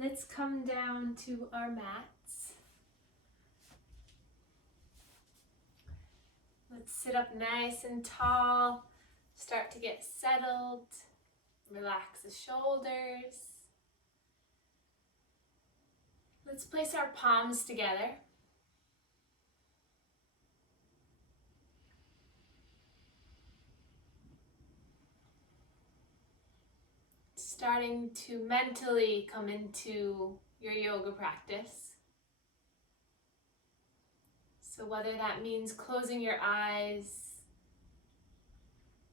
Let's come down to our mats. Let's sit up nice and tall. Start to get settled. Relax the shoulders. Let's place our palms together. Starting to mentally come into your yoga practice. So whether that means closing your eyes,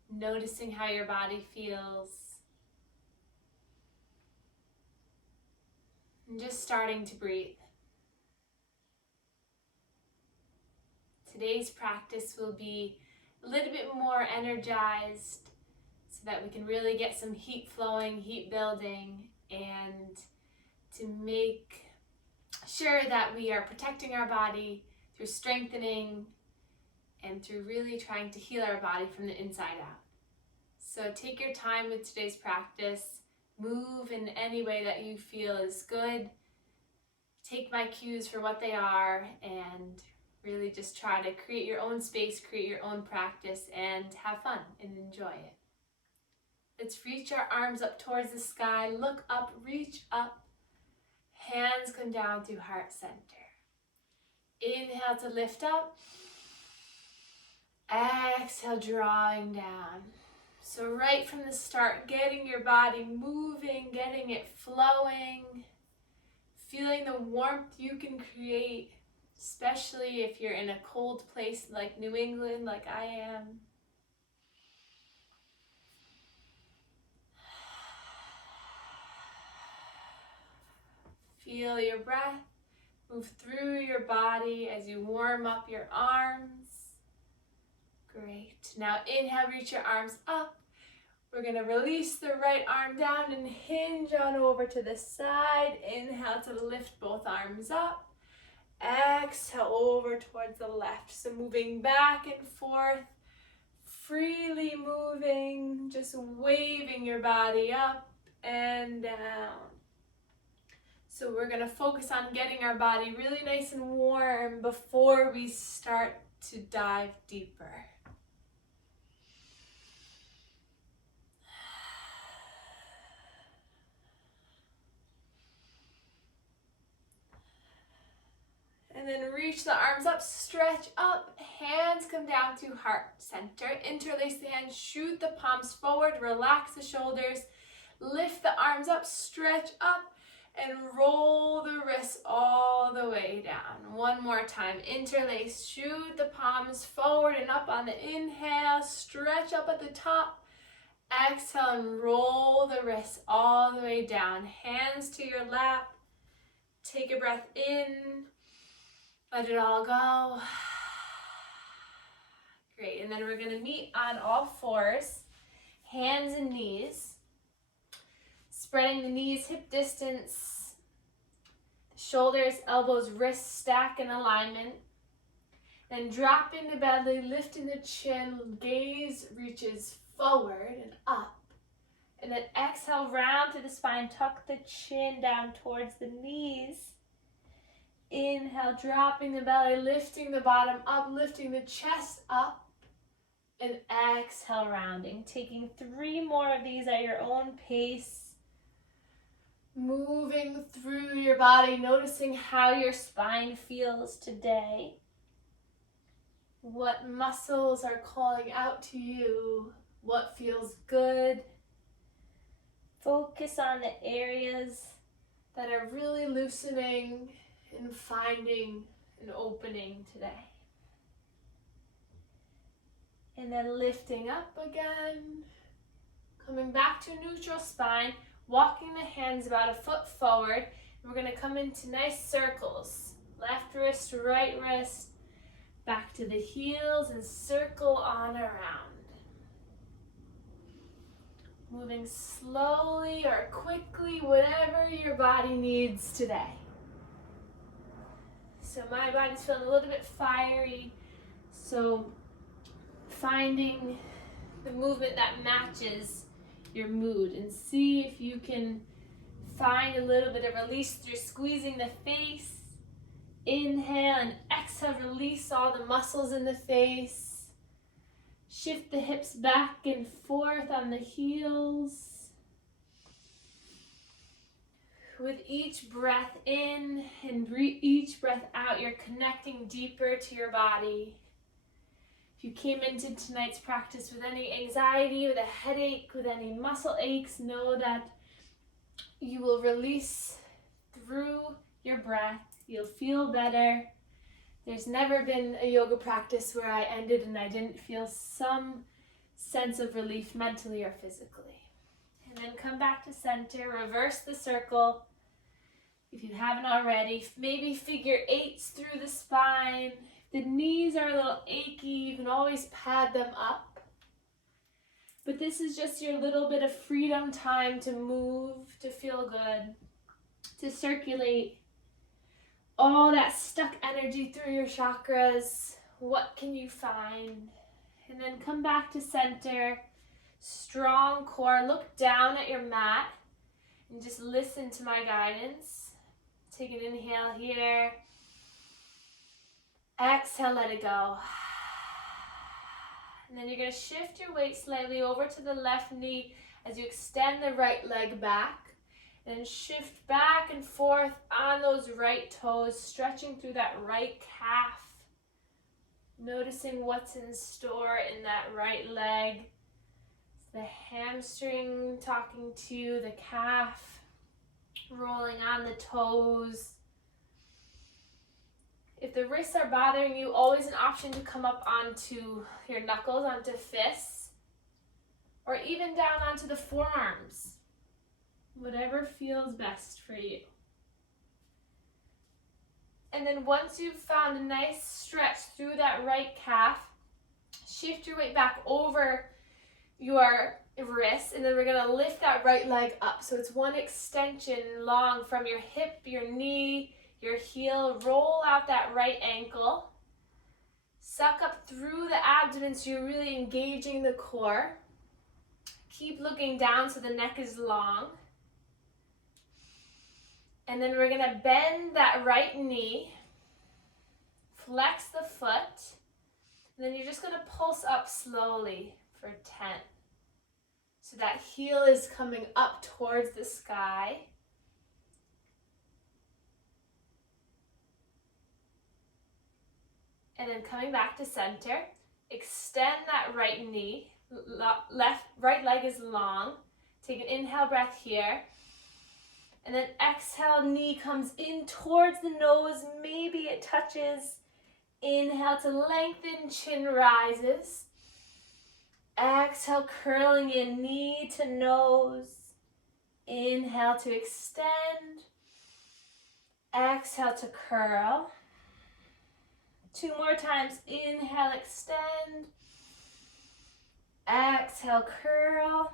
noticing how your body feels, and just starting to breathe. Today's practice will be a little bit more energized so that we can really get some heat flowing, heat building, and to make sure that we are protecting our body through strengthening and through really trying to heal our body from the inside out. So take your time with today's practice. Move in any way that you feel is good. Take my cues for what they are and really just try to create your own space, create your own practice, and have fun and enjoy it. Let's reach our arms up towards the sky. Look up, reach up. Hands come down through heart center. Inhale to lift up. Exhale, drawing down. So right from the start, getting your body moving, getting it flowing, feeling the warmth you can create, especially if you're in a cold place like New England, like I am. Feel your breath move through your body as you warm up your arms. Great. Now inhale, reach your arms up. We're going to release the right arm down and hinge on over to the side. Inhale to lift both arms up. Exhale over towards the left. So moving back and forth, freely moving, just waving your body up and down. So we're going to focus on getting our body really nice and warm before we start to dive deeper. And then reach the arms up, stretch up, hands come down to heart center. Interlace the hands, shoot the palms forward, relax the shoulders, lift the arms up, stretch up, and roll the wrists all the way down. One more time, interlace, shoot the palms forward and up on the inhale, stretch up at the top, exhale and roll the wrists all the way down. Hands to your lap, take a breath in, let it all go. Great, and then we're gonna meet on all fours, hands and knees. Spreading the knees hip distance, shoulders, elbows, wrists stack in alignment. Then dropping the belly, lifting the chin, gaze reaches forward and up. And then exhale, round through the spine, tuck the chin down towards the knees. Inhale, dropping the belly, lifting the bottom up, lifting the chest up. And exhale, rounding. Taking 3 more of these at your own pace. Moving through your body, noticing how your spine feels today. What muscles are calling out to you? What feels good? Focus on the areas that are really loosening and finding an opening today. And then lifting up again, coming back to neutral spine, walking the hands about a foot forward. We're going to come into nice circles. Left wrist, right wrist, back to the heels and circle on around. Moving slowly or quickly, whatever your body needs today. So my body's feeling a little bit fiery, so finding the movement that matches your mood and see if you can find a little bit of release through squeezing the face. Inhale and exhale, release all the muscles in the face. Shift the hips back and forth on the heels. With each breath in and each breath out, you're connecting deeper to your body. If you came into tonight's practice with any anxiety, with a headache, with any muscle aches, know that you will release through your breath. You'll feel better. There's never been a yoga practice where I ended and I didn't feel some sense of relief mentally or physically. And then come back to center, reverse the circle. If you haven't already, maybe figure eights through the spine. If the knees are a little achy, you can always pad them up. But this is just your little bit of freedom time to move, to feel good, to circulate all that stuck energy through your chakras. What can you find? And then come back to center. Strong core. Look down at your mat and just listen to my guidance. Take an inhale here. Exhale, let it go. And then you're going to shift your weight slightly over to the left knee as you extend the right leg back. And shift back and forth on those right toes, stretching through that right calf. Noticing what's in store in that right leg. It's the hamstring talking to the calf, rolling on the toes. If the wrists are bothering you, always an option to come up onto your knuckles, onto fists, or even down onto the forearms. Whatever feels best for you. And then once you've found a nice stretch through that right calf, shift your weight back over your wrist, and then we're going to lift that right leg up. So it's one extension long from your hip, your knee, your heel. Roll out that right ankle. Suck up through the abdomen so you're really engaging the core. Keep looking down so the neck is long. And then we're going to bend that right knee, flex the foot, and then you're just going to pulse up slowly for 10. So that heel is coming up towards the sky. And then coming back to center, extend that right knee, right leg is long. Take an inhale breath here. And then exhale, knee comes in towards the nose. Maybe it touches. Inhale to lengthen, chin rises. Exhale, curling in, knee to nose. Inhale to extend. Exhale to curl. 2 more times. Inhale, extend. Exhale, curl.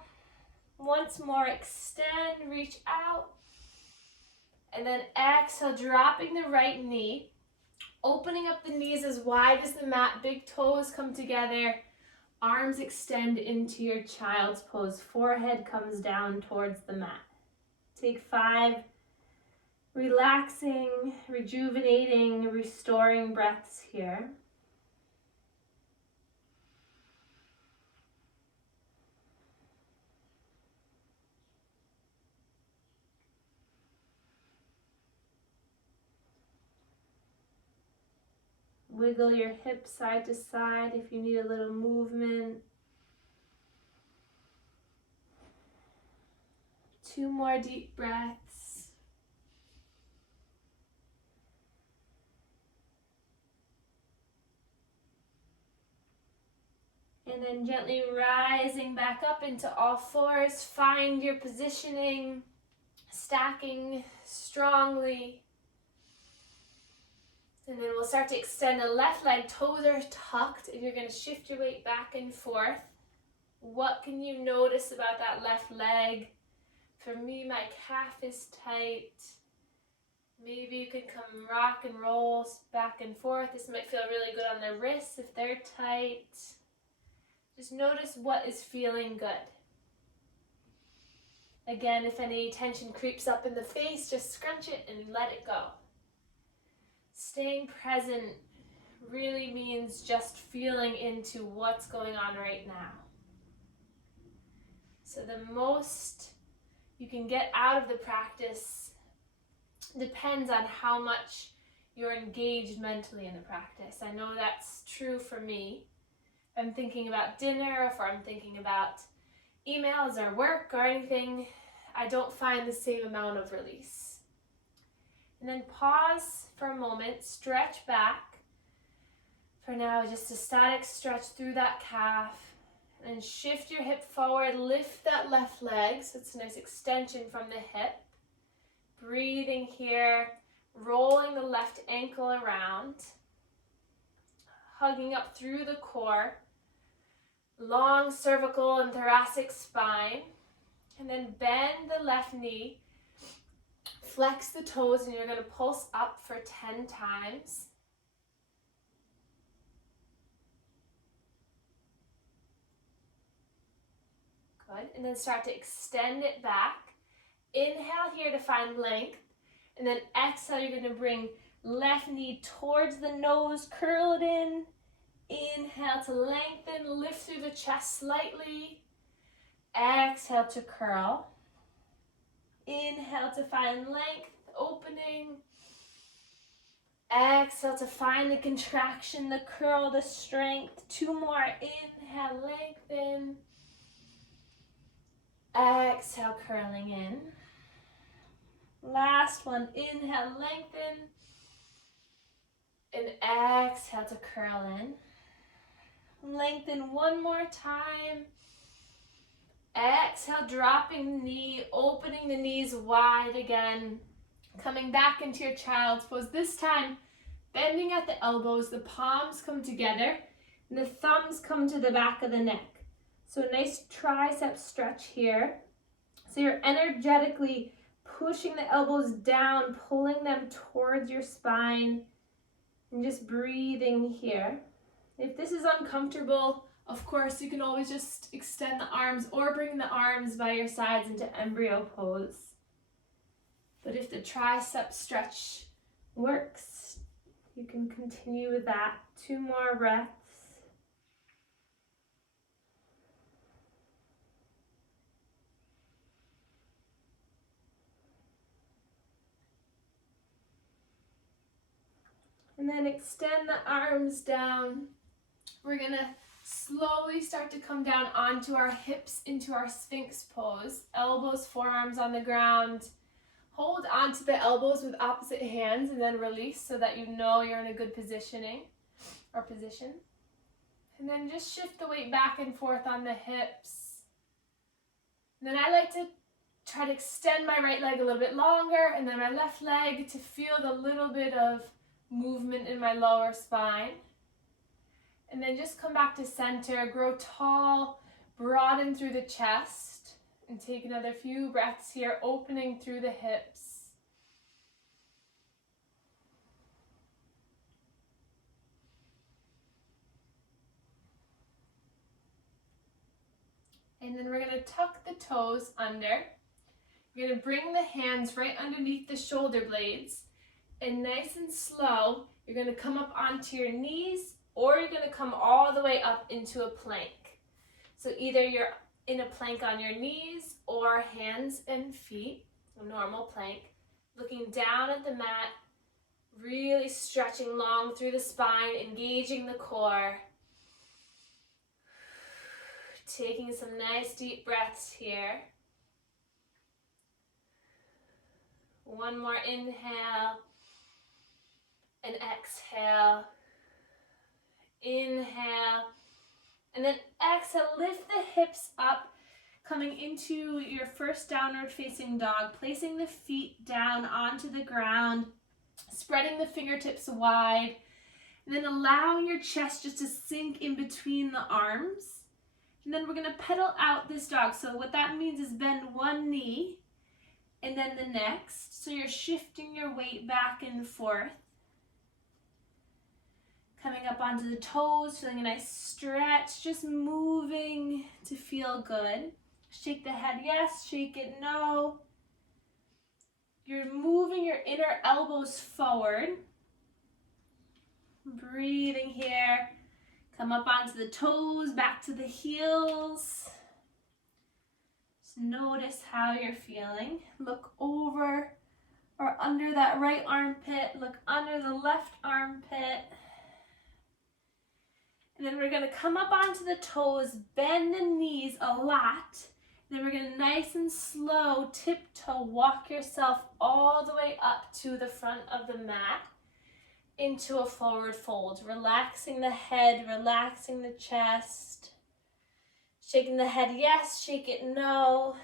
Once more, extend, reach out. And then exhale, dropping the right knee, opening up the knees as wide as the mat, big toes come together, arms extend into your child's pose, forehead comes down towards the mat. Take 5 relaxing, rejuvenating, restoring breaths here. Wiggle your hips side to side if you need a little movement. 2 more deep breaths. And then gently rising back up into all fours. Find your positioning, stacking strongly. And then we'll start to extend the left leg, toes are tucked, and you're going to shift your weight back and forth. What can you notice about that left leg? For me, my calf is tight. Maybe you can come rock and roll back and forth. This might feel really good on the wrists if they're tight. Just notice what is feeling good. Again, if any tension creeps up in the face, just scrunch it and let it go. Staying present really means just feeling into what's going on right now. So the most you can get out of the practice depends on how much you're engaged mentally in the practice. I know that's true for me. If I'm thinking about dinner, if I'm thinking about emails or work or anything, I don't find the same amount of release. And then pause for a moment, stretch back. For now, just a static stretch through that calf. And shift your hip forward, lift that left leg, so it's a nice extension from the hip. Breathing here, rolling the left ankle around, hugging up through the core, long cervical and thoracic spine, and then bend the left knee, flex the toes, and you're going to pulse up for 10 times. Good, and then start to extend it back. Inhale here to find length, and then exhale, you're going to bring left knee towards the nose, curl it in. Inhale to lengthen, lift through the chest slightly. Exhale to curl. Inhale to find length, opening. Exhale to find the contraction, the curl, the strength. 2 more. Inhale, lengthen. Exhale, curling in. Last one. Inhale, lengthen. And exhale to curl in. Lengthen one more time. Exhale, dropping the knee, opening the knees wide again. Coming back into your child's pose. This time, bending at the elbows, the palms come together, and the thumbs come to the back of the neck. So a nice tricep stretch here. So you're energetically pushing the elbows down, pulling them towards your spine, and just breathing here. If this is uncomfortable, of course, you can always just extend the arms or bring the arms by your sides into embryo pose. But if the tricep stretch works, you can continue with that. 2 more breaths. And then extend the arms down. We're gonna slowly start to come down onto our hips into our Sphinx pose. Elbows, forearms on the ground. Hold onto the elbows with opposite hands and then release so that you know you're in a good position. And then just shift the weight back and forth on the hips. And then I like to try to extend my right leg a little bit longer and then my left leg to feel the little bit of movement in my lower spine. And then just come back to center, grow tall, broaden through the chest, and take another few breaths here, opening through the hips. And then we're going to tuck the toes under. We're going to bring the hands right underneath the shoulder blades, and nice and slow, you're going to come up onto your knees, or you're going to come all the way up into a plank. So either you're in a plank on your knees or hands and feet, a normal plank, looking down at the mat, really stretching long through the spine, engaging the core. Taking some nice deep breaths here. One more inhale and exhale. Inhale, and then exhale, lift the hips up, coming into your first downward facing dog, placing the feet down onto the ground, spreading the fingertips wide, and then allowing your chest just to sink in between the arms. And then we're going to pedal out this dog. So what that means is bend one knee and then the next. So you're shifting your weight back and forth. Coming up onto the toes, feeling a nice stretch, just moving to feel good. Shake the head yes, shake it no. You're moving your inner elbows forward. Breathing here. Come up onto the toes, back to the heels. Just notice how you're feeling. Look over or under that right armpit. Look under the left armpit. And then we're going to come up onto the toes, bend the knees a lot. Then we're going to nice and slow tiptoe walk yourself all the way up to the front of the mat into a forward fold. Relaxing the head, relaxing the chest. Shaking the head yes, shake it no.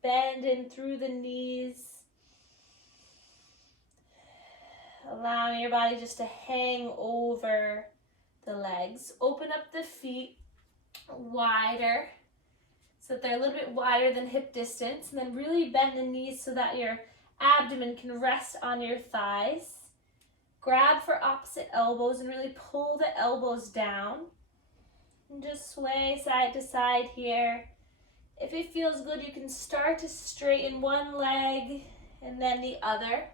Bend in through the knees. Allowing your body just to hang over the legs. Open up the feet wider so that they're a little bit wider than hip distance, and then really bend the knees so that your abdomen can rest on your thighs. Grab for opposite elbows and really pull the elbows down and just sway side to side here. If it feels good, you can start to straighten one leg and then the other.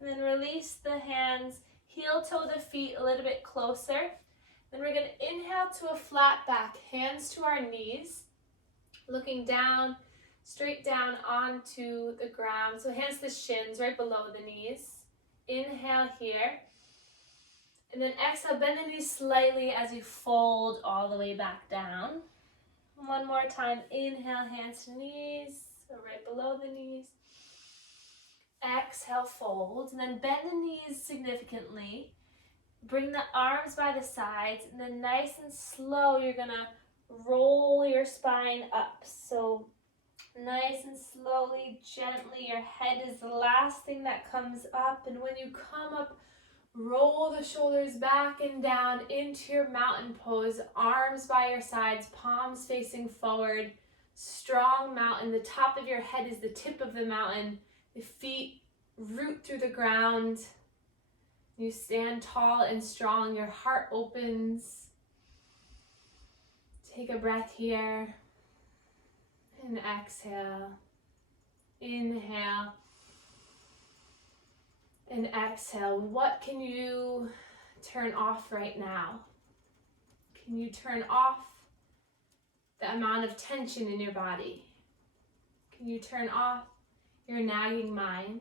And then release the hands, heel toe the feet a little bit closer. Then we're going to inhale to a flat back, hands to our knees, looking down, straight down onto the ground. So hands to the shins, right below the knees. Inhale here. And then exhale, bend the knees slightly as you fold all the way back down. One more time, inhale, hands to knees, so right below the knees. Exhale, fold, and then bend the knees significantly. Bring the arms by the sides, and then nice and slow, you're gonna roll your spine up. So nice and slowly, gently, your head is the last thing that comes up, and when you come up, roll the shoulders back and down into your mountain pose, arms by your sides, palms facing forward, strong mountain. The top of your head is the tip of the mountain. The feet root through the ground. You stand tall and strong. Your heart opens. Take a breath here. And exhale. Inhale. And exhale. What can you turn off right now? Can you turn off the amount of tension in your body? Can you turn off your nagging mind?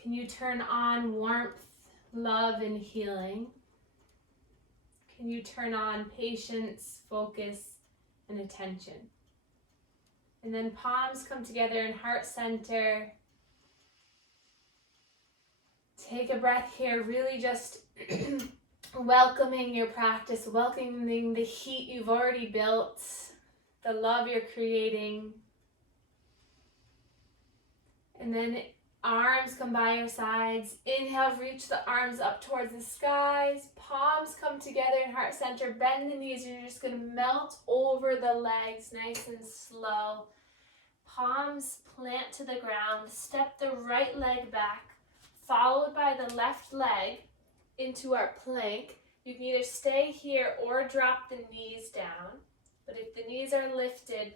Can you turn on warmth, love, and healing? Can you turn on patience, focus, and attention? And then palms come together in heart center. Take a breath here, really just welcoming your practice, welcoming the heat you've already built, the love you're creating. And then arms come by your sides. Inhale, reach the arms up towards the skies. Palms come together in heart center. Bend the knees, and you're just going to melt over the legs nice and slow. Palms plant to the ground. Step the right leg back, followed by the left leg into our plank. You can either stay here or drop the knees down. But if the knees are lifted,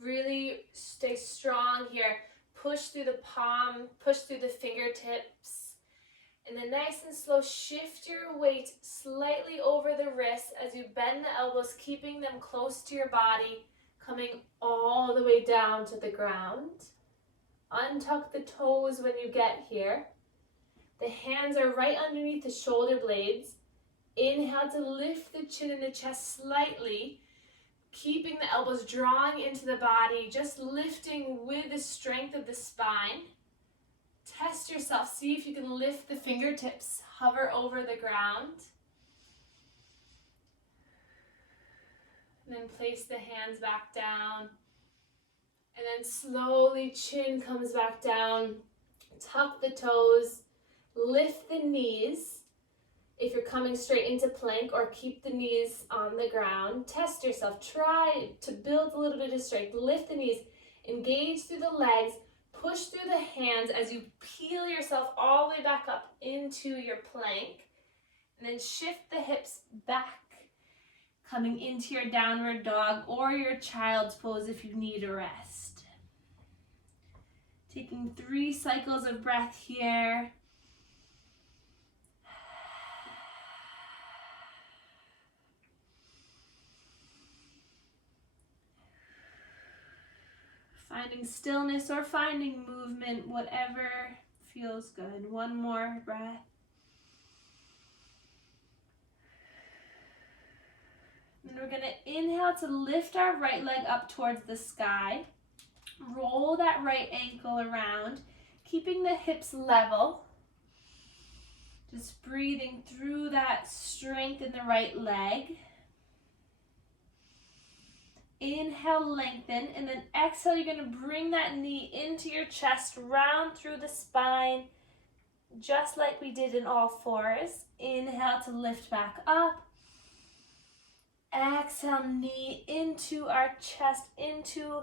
really stay strong here. Push through the palm, push through the fingertips. And then nice and slow, shift your weight slightly over the wrists as you bend the elbows, keeping them close to your body, coming all the way down to the ground. Untuck the toes when you get here. The hands are right underneath the shoulder blades. Inhale to lift the chin and the chest slightly, keeping the elbows drawing into the body, just lifting with the strength of the spine. Test yourself, see if you can lift the fingertips, hover over the ground. And then place the hands back down. And then slowly chin comes back down. Tuck the toes, lift the knees. If you're coming straight into plank, or keep the knees on the ground, test yourself. Try to build a little bit of strength. Lift the knees, engage through the legs, push through the hands as you peel yourself all the way back up into your plank. And then shift the hips back, coming into your downward dog or your child's pose if you need a rest. Taking 3 cycles of breath here. Finding stillness or finding movement, whatever feels good. One more breath. And we're going to inhale to lift our right leg up towards the sky. Roll that right ankle around, keeping the hips level. Just breathing through that strength in the right leg. Inhale, lengthen, and then exhale, you're going to bring that knee into your chest, round through the spine, just like we did in all fours. Inhale to lift back up. Exhale, knee into our chest, into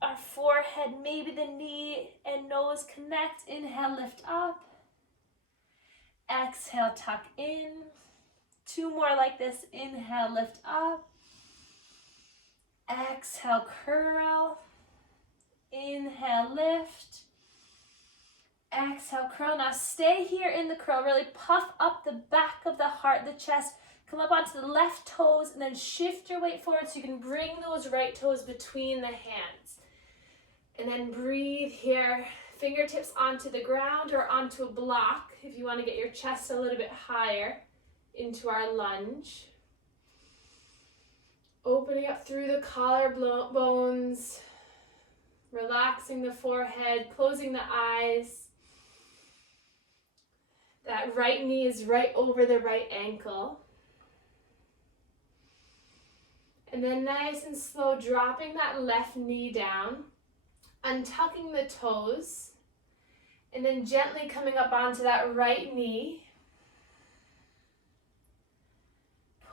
our forehead. Maybe the knee and nose connect. Inhale, lift up. Exhale, tuck in. 2 more like this. Inhale, lift up. Exhale, curl. Inhale, lift. Exhale, curl. Now stay here in the curl. Really puff up the back of the heart, the chest. Come up onto the left toes and then shift your weight forward so you can bring those right toes between the hands. And then breathe here. Fingertips onto the ground or onto a block if you want to get your chest a little bit higher into our lunge. Opening up through the collarbones, relaxing the forehead, closing the eyes. That right knee is right over the right ankle. And then nice and slow, dropping that left knee down, untucking the toes, and then gently coming up onto that right knee.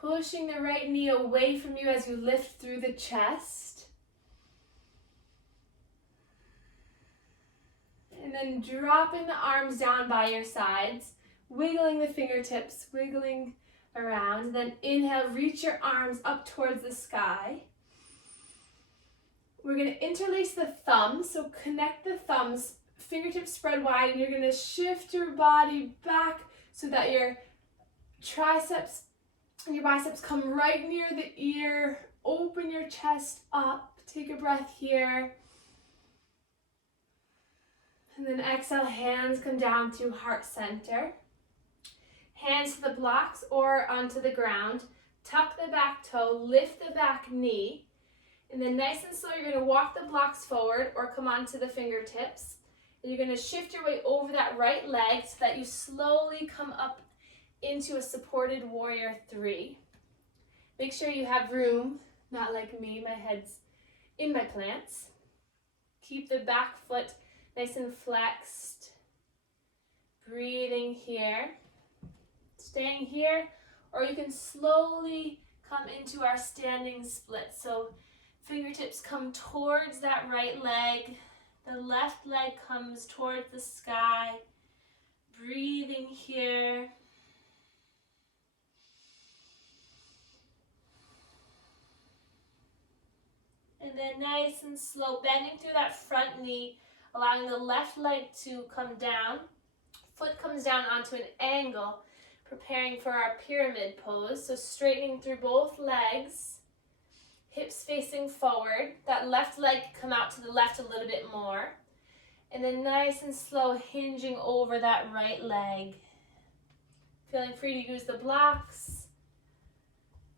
Pushing the right knee away from you as you lift through the chest. And then dropping the arms down by your sides, wiggling the fingertips, wiggling around. Then inhale, reach your arms up towards the sky. We're going to interlace the thumbs, so connect the thumbs, fingertips spread wide, and you're going to shift your body back so that your triceps and your biceps come right near the ear. Open your chest up. Take a breath here. And then exhale, hands come down to heart center. Hands to the blocks or onto the ground. Tuck the back toe, lift the back knee. And then nice and slow, you're going to walk the blocks forward or come onto the fingertips. And you're going to shift your weight over that right leg so that you slowly come up into a supported warrior 3. Make sure you have room, not like me, my head's in my plants. Keep the back foot nice and flexed. Breathing here. Staying here, or you can slowly come into our standing split. So fingertips come towards that right leg. The left leg comes towards the sky. Breathing here. And then nice and slow, bending through that front knee, allowing the left leg to come down. Foot comes down onto an angle, preparing for our pyramid pose. So straightening through both legs, hips facing forward. That left leg come out to the left a little bit more. And then nice and slow, hinging over that right leg. Feeling free to use the blocks.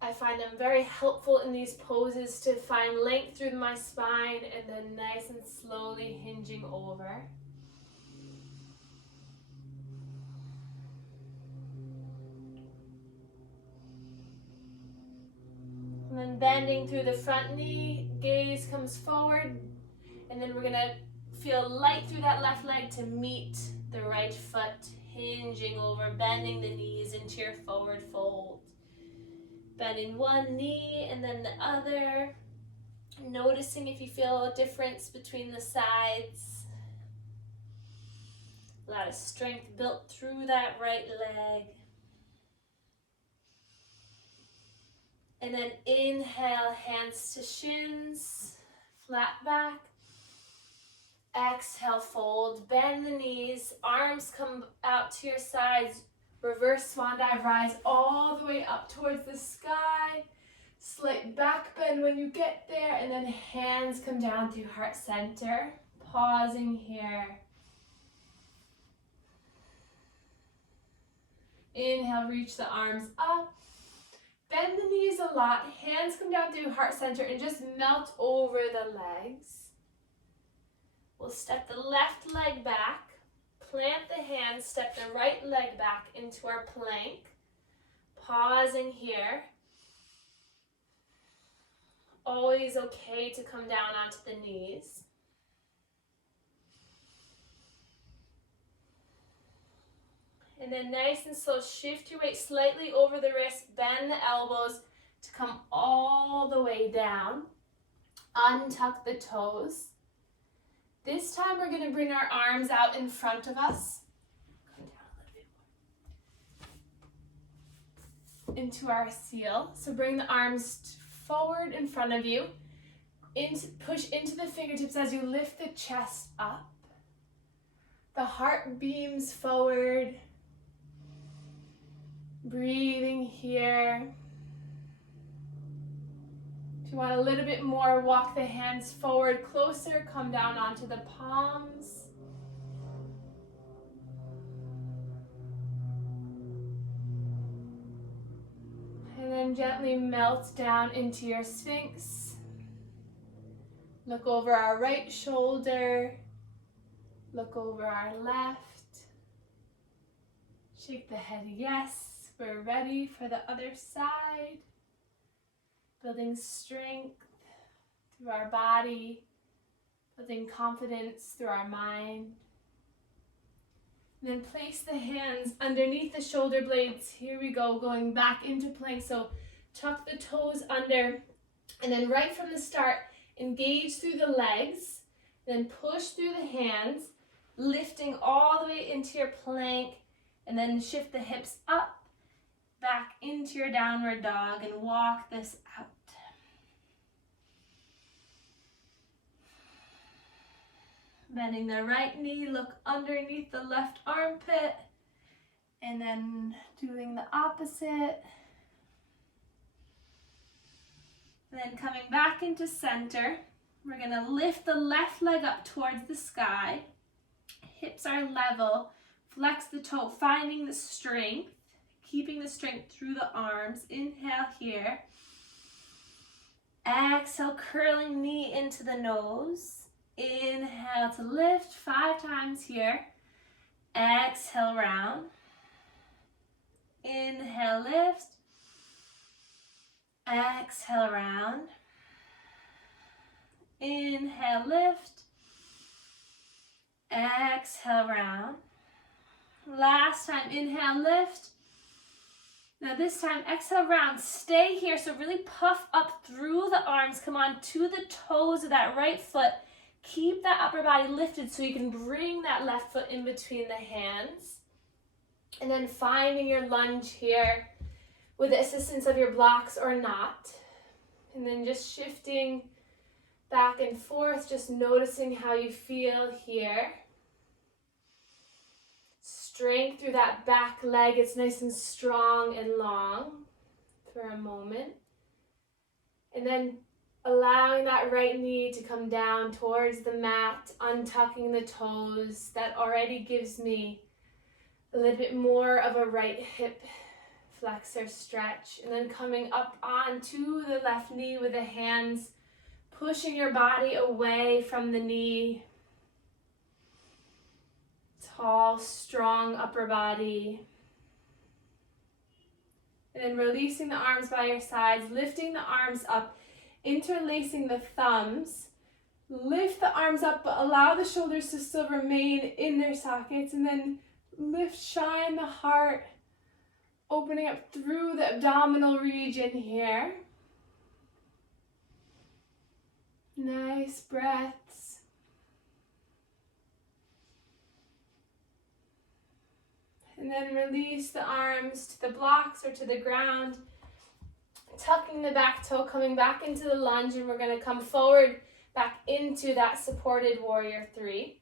I find them very helpful in these poses to find length through my spine and then nice and slowly hinging over. And then bending through the front knee, gaze comes forward, and then we're going to feel light through that left leg to meet the right foot, hinging over, bending the knees into your forward fold. Bending one knee and then the other. Noticing if you feel a difference between the sides. A lot of strength built through that right leg. And then inhale, hands to shins, flat back. Exhale, fold, bend the knees, arms come out to your sides. Reverse swan dive, rise all the way up towards the sky. Slight back bend when you get there, and then hands come down through heart center. Pausing here. Inhale, reach the arms up. Bend the knees a lot. Hands come down through heart center and just melt over the legs. We'll step the left leg back. Plant the hands, step the right leg back into our plank. Pausing here. Always okay to come down onto the knees. And then nice and slow, shift your weight slightly over the wrist, bend the elbows to come all the way down. Untuck the toes. This time we're going to bring our arms out in front of us. Come down a little bit more. Into our seal. So bring the arms forward in front of you. Push into the fingertips as you lift the chest up. The heart beams forward. Breathing here. If you want a little bit more, walk the hands forward closer, come down onto the palms. And then gently melt down into your Sphinx. Look over our right shoulder. Look over our left. Shake the head yes. We're ready for the other side. Building strength through our body, building confidence through our mind. And then place the hands underneath the shoulder blades. Here we go, going back into plank. So tuck the toes under, and then right from the start, engage through the legs, then push through the hands, lifting all the way into your plank, and then shift the hips up, back into your downward dog, and walk this out. Bending the right knee, look underneath the left armpit, and then doing the opposite. Then coming back into center, we're gonna lift the left leg up towards the sky. Hips are level, flex the toe, finding the strength, keeping the strength through the arms. Inhale here. Exhale, curling knee into the nose. Inhale to lift 5 times here. Exhale, round. Inhale, lift. Exhale, round. Inhale, lift. Exhale, round. Last time, inhale, lift. Now this time, exhale, round. Stay here, so really puff up through the arms. Come on to the toes of that right foot. Keep that upper body lifted so you can bring that left foot in between the hands. And then finding your lunge here with the assistance of your blocks or not. And then just shifting back and forth, just noticing how you feel here. Strength through that back leg. It's nice and strong and long for a moment. And then allowing that right knee to come down towards the mat, untucking the toes. That already gives me a little bit more of a right hip flexor stretch. And then coming up onto the left knee with the hands, pushing your body away from the knee. Tall, strong upper body. And then releasing the arms by your sides, lifting the arms up, interlacing the thumbs. Lift the arms up, but allow the shoulders to still remain in their sockets. And then Lift, shine the heart, opening up through the abdominal region here. Nice breaths. And then release the arms to the blocks or to the ground. Tucking the back toe, coming back into the lunge, and we're going to come forward back into that supported warrior 3.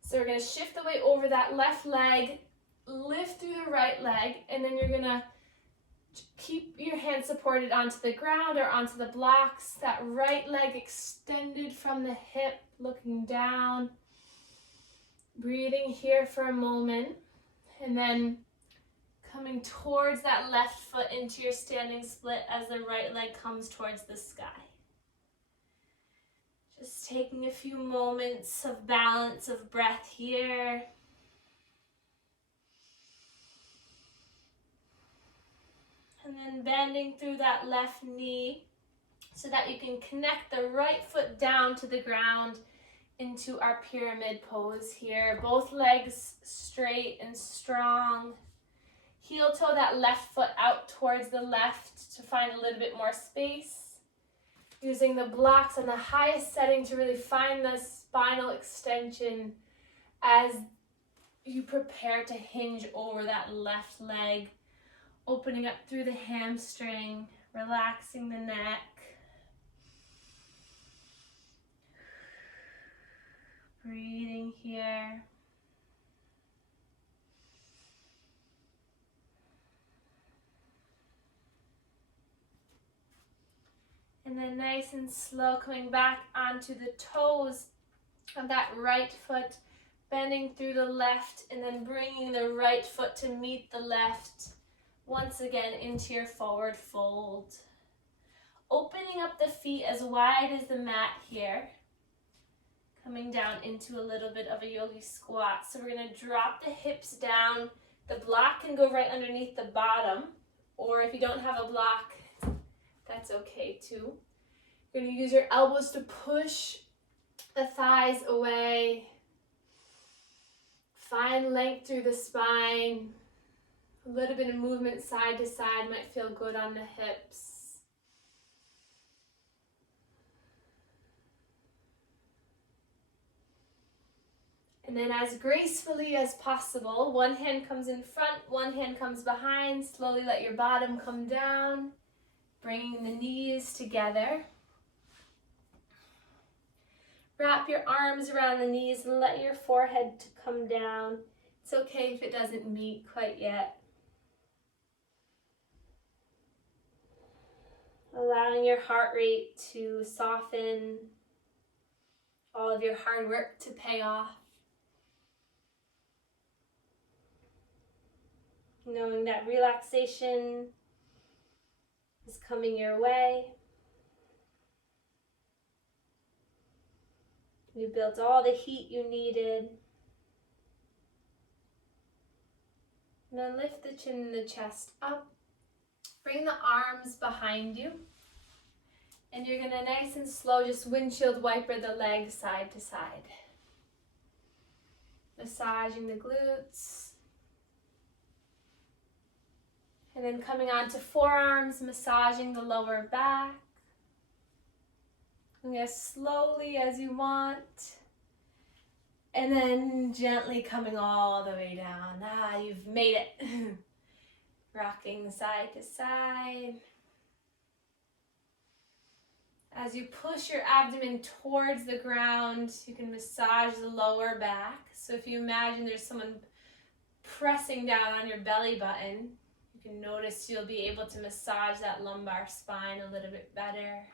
So we're going to shift the weight over that left leg, lift through the right leg, and then you're going to keep your hands supported onto the ground or onto the blocks. That right leg extended from the hip, looking down. Breathing here for a moment, and then coming towards that left foot into your standing split as the right leg comes towards the sky. Just taking a few moments of balance, of breath here. And then bending through that left knee so that you can connect the right foot down to the ground into our pyramid pose here. Both legs straight and strong. Heel toe that left foot out towards the left to find a little bit more space. Using the blocks on the highest setting to really find the spinal extension as you prepare to hinge over that left leg. Opening up through the hamstring, relaxing the neck. Breathing here. And then nice and slow, coming back onto the toes of that right foot, bending through the left, and then bringing the right foot to meet the left. Once again into your forward fold. Opening up the feet as wide as the mat here. Coming down into a little bit of a yogi squat. So we're going to drop the hips down. The block can go right underneath the bottom, or if you don't have a block, that's okay too. You're going to use your elbows to push the thighs away. Find length through the spine. A little bit of movement side to side might feel good on the hips. And then as gracefully as possible, one hand comes in front, one hand comes behind. Slowly let your bottom come down, bringing the knees together. Wrap your arms around the knees and let your forehead to come down. It's okay if it doesn't meet quite yet. Allowing your heart rate to soften, all of your hard work to pay off. Knowing that relaxation is coming your way. You built all the heat you needed. And then lift the chin and the chest up. Bring the arms behind you. And you're going to nice and slow just windshield wiper the legs side to side. Massaging the glutes. And then coming on to forearms, massaging the lower back. And as slowly as you want. And then gently coming all the way down. You've made it. Rocking side to side. As you push your abdomen towards the ground, you can massage the lower back. So if you imagine there's someone pressing down on your belly button, you can notice you'll be able to massage that lumbar spine a little bit better.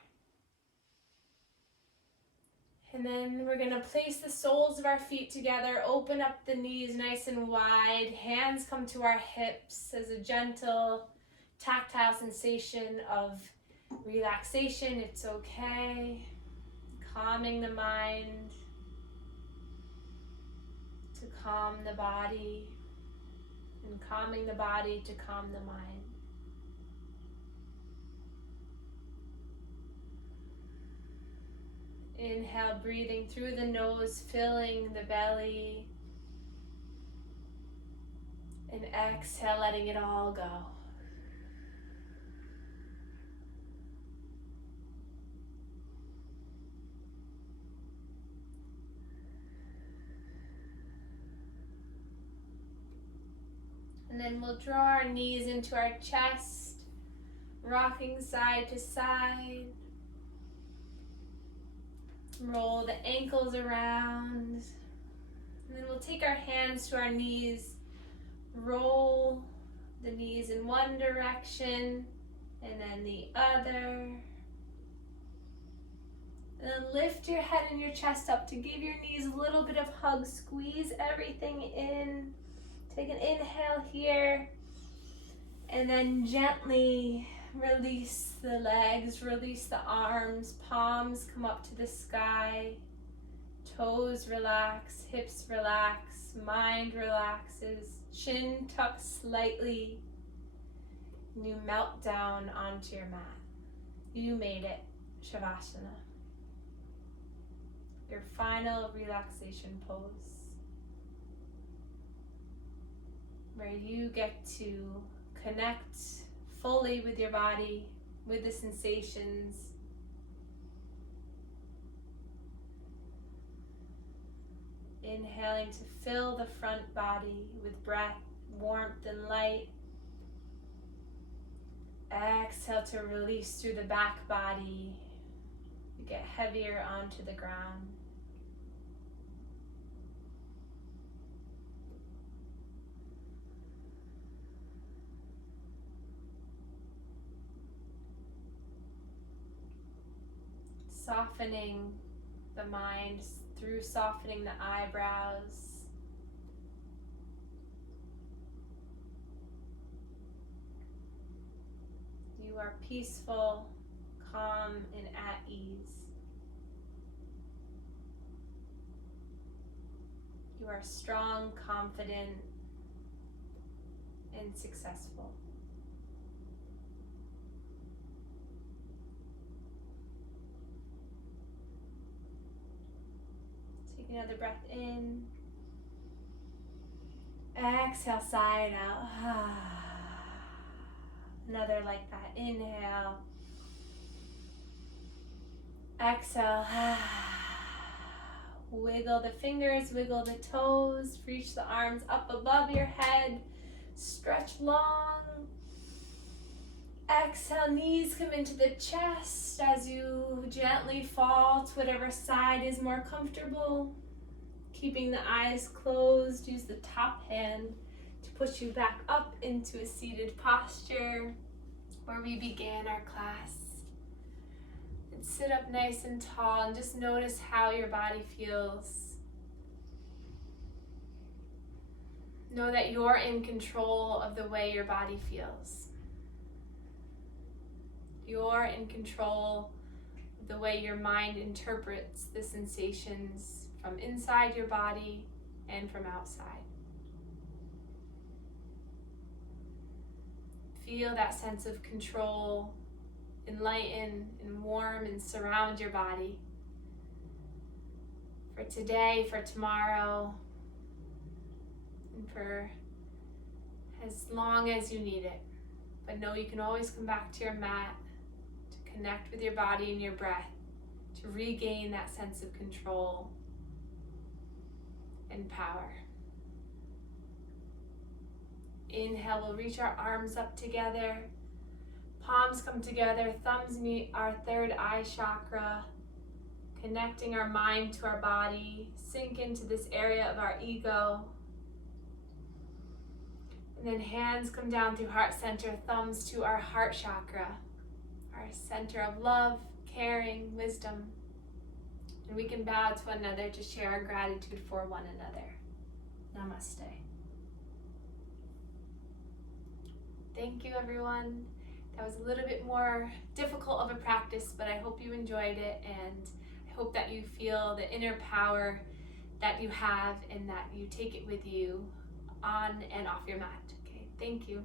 And then we're going to place the soles of our feet together, open up the knees nice and wide, hands come to our hips as a gentle tactile sensation of relaxation. It's okay. Calming the mind to calm the body, and calming the body to calm the mind. Inhale, breathing through the nose, filling the belly. And exhale, letting it all go. And then we'll draw our knees into our chest, rocking side to side. Roll the ankles around. And then we'll take our hands to our knees, roll the knees in one direction and then the other. And then lift your head and your chest up to give your knees a little bit of hug. Squeeze everything in. Take an inhale here. And then gently release the legs, release the arms. Palms come up to the sky. Toes relax, hips relax, mind relaxes. Chin tucks slightly. And you melt down onto your mat. You made it. Shavasana. Your final relaxation pose, where you get to connect fully with your body, with the sensations. Inhaling to fill the front body with breath, warmth, and light. Exhale to release through the back body. You get heavier onto the ground. Softening the mind through softening the eyebrows. You are peaceful, calm, and at ease. You are strong, confident, and successful. Take another breath in. Exhale, side out. Another like that. Inhale. Exhale. Wiggle the fingers, wiggle the toes, reach the arms up above your head, stretch long. Exhale, knees come into the chest as you gently fall to whatever side is more comfortable. Keeping the eyes closed, use the top hand to push you back up into a seated posture where we began our class. And sit up nice and tall and just notice how your body feels. Know that you're in control of the way your body feels. You're in control of the way your mind interprets the sensations from inside your body and from outside. Feel that sense of control enlighten and warm and surround your body for today, for tomorrow, and for as long as you need it. But know you can always come back to your mat to connect with your body and your breath, to regain that sense of control and power. Inhale, we'll reach our arms up together. Palms come together, thumbs meet our third eye chakra, connecting our mind to our body. Sink into this area of our ego. And then hands come down through heart center, thumbs to our heart chakra, our center of love, caring, wisdom. And we can bow to one another to share our gratitude for one another. Namaste. Thank you, everyone. That was a little bit more difficult of a practice, but I hope you enjoyed it, and I hope that you feel the inner power that you have and that you take it with you on and off your mat. Okay, thank you.